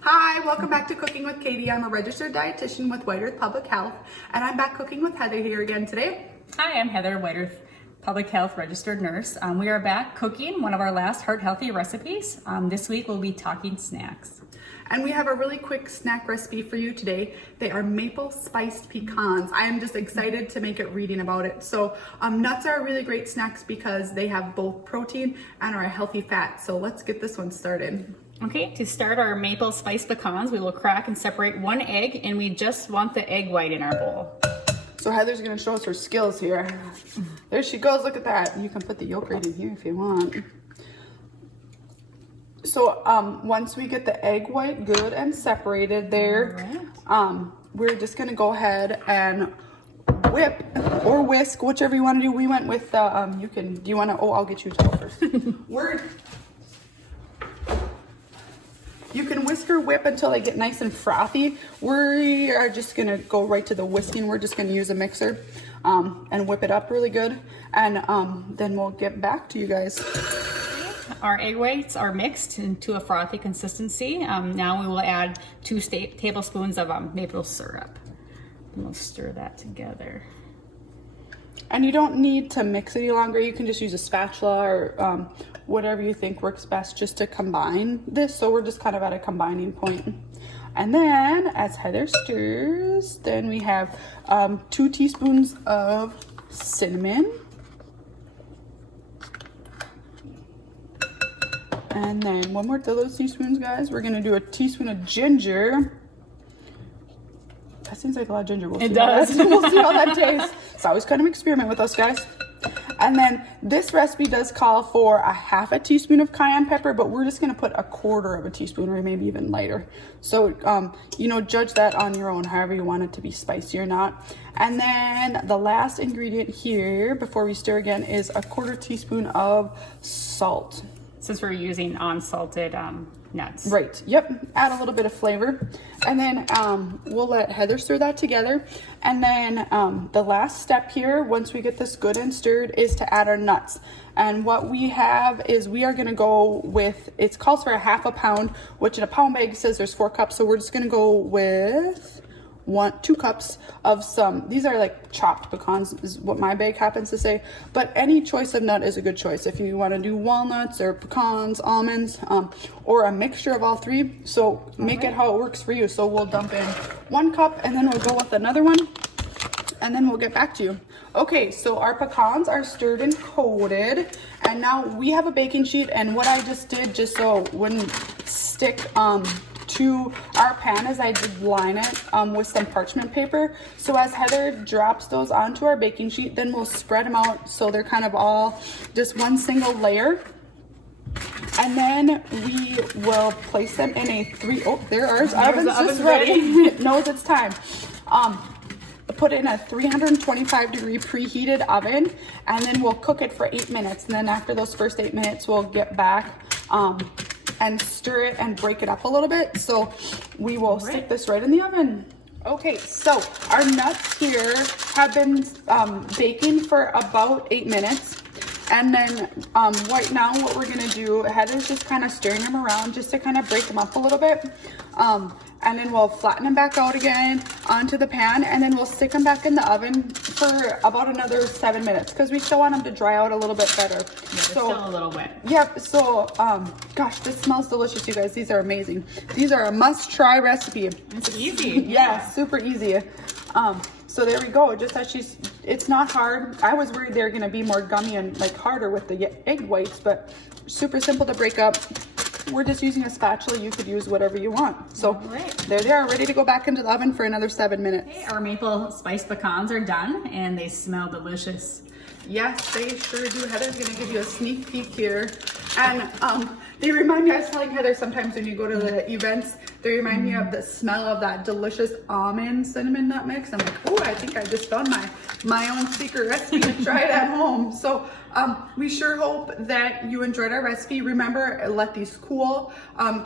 Hi, welcome back to Cooking with Katie. I'm a registered dietitian with White Earth Public Health, and I'm back cooking with Heather here again today. Hi, I'm Heather, White Earth Public Health registered nurse. We are back cooking one of our last heart-healthy recipes. This week we'll be talking snacks. And we have a really quick snack recipe for you today. They are maple spiced pecans. I am just excited to make it reading about it. So nuts are really great snacks because they have both protein and are a healthy fat. So let's get this one started. Okay, to start our maple spiced pecans, we will crack and separate one egg, and we just want the egg white in our bowl. So Heather's gonna show us her skills here. There she goes, look at that. You can put the yolk right in here if you want. So once we get the egg white good and separated there, we're just gonna go ahead and whip or whisk, whichever you wanna do. We went with the, I'll get you a towel first. You can whisk or whip until they get nice and frothy. We are just gonna go right to the whisking. We're just gonna use a mixer and whip it up really good. And then we'll get back to you guys. Our egg whites are mixed into a frothy consistency. Now we will add 2 tablespoons of maple syrup. And we'll stir that together. And you don't need to mix any longer. You can just use a spatula or whatever you think works best just to combine this. So we're just kind of at a combining point. And then as Heather stirs, then we have 2 teaspoons of cinnamon. And then one more of those teaspoons, guys. We're gonna do a teaspoon of ginger. That seems like a lot of ginger. We'll see. It does. We'll see how that tastes. It's always kind of experiment with us, guys. And then this recipe does call for a half a teaspoon of cayenne pepper, but we're just gonna put a quarter of a teaspoon or maybe even lighter. So, judge that on your own, however you want it to be spicy or not. And then the last ingredient here before we stir again is a quarter teaspoon of salt. Since we're using unsalted nuts. Right, yep, add a little bit of flavor. And then we'll let Heather stir that together. And then the last step here, once we get this good and stirred, is to add our nuts. And what we have is we are gonna go with, it calls for a half a pound, which in a pound bag says there's 4 cups. So we're just gonna go with 2 cups of these are like chopped pecans is what my bag happens to say, but any choice of nut is a good choice. If you want to do walnuts or pecans, almonds, or a mixture of all 3, so make it how it works for you. So we'll dump in 1 cup and then we'll go with another one and then we'll get back to you. Okay, so our pecans are stirred and coated, and now we have a baking sheet, and what I just did, just so it wouldn't stick to our pan, is I did line it with some parchment paper. So as Heather drops those onto our baking sheet, then we'll spread them out so they're kind of all just one single layer. And then we will place them in a there ours. Oven's just ready. It knows it's time. Put it in a 325 degree preheated oven, and then we'll cook it for 8 minutes. And then after those first 8 minutes, we'll get back and stir it and break it up a little bit. So we will stick this right in the oven. Okay, so our nuts here have been baking for about 8 minutes. And then right now what we're gonna do, Heather's just kind of stirring them around just to kind of break them up a little bit. And then we'll flatten them back out again onto the pan, and then we'll stick them back in the oven for about another 7 minutes because we still want them to dry out a little bit better. Yeah, they're still a little wet. Yep, so gosh, this smells delicious, you guys. These are amazing. These are a must-try recipe. It's easy. Yeah, super easy. So there we go. Just as it's not hard. I was worried they were gonna be more gummy and like harder with the egg whites, but super simple to break up. We're just using a spatula. You could use whatever you want. So there they are, ready to go back into the oven for another 7 minutes. Okay, our maple spiced pecans are done, and they smell delicious. Yes, they sure do. Heather's gonna give you a sneak peek here. And they remind me, I was telling Heather, sometimes when you go to the events, they remind me of the smell of that delicious almond cinnamon nut mix. I'm like, oh, I think I just found my own secret recipe to try it at home. So we sure hope that you enjoyed our recipe. Remember, let these cool,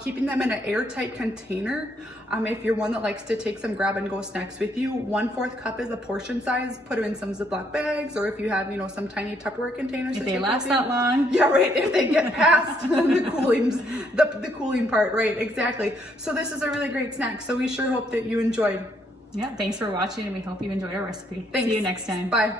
keeping them in an airtight container. If you're one that likes to take some grab and go snacks with you, 1/4 cup is a portion size. Put them in some Ziploc bags, or if you have, some tiny Tupperware containers. If they last that long. Yeah, right. If they get past the the cooling part, right? Exactly. So this is a really great snack. So we sure hope that you enjoyed. Yeah, thanks for watching, and we hope you enjoyed our recipe. Thanks. See you next time. Bye.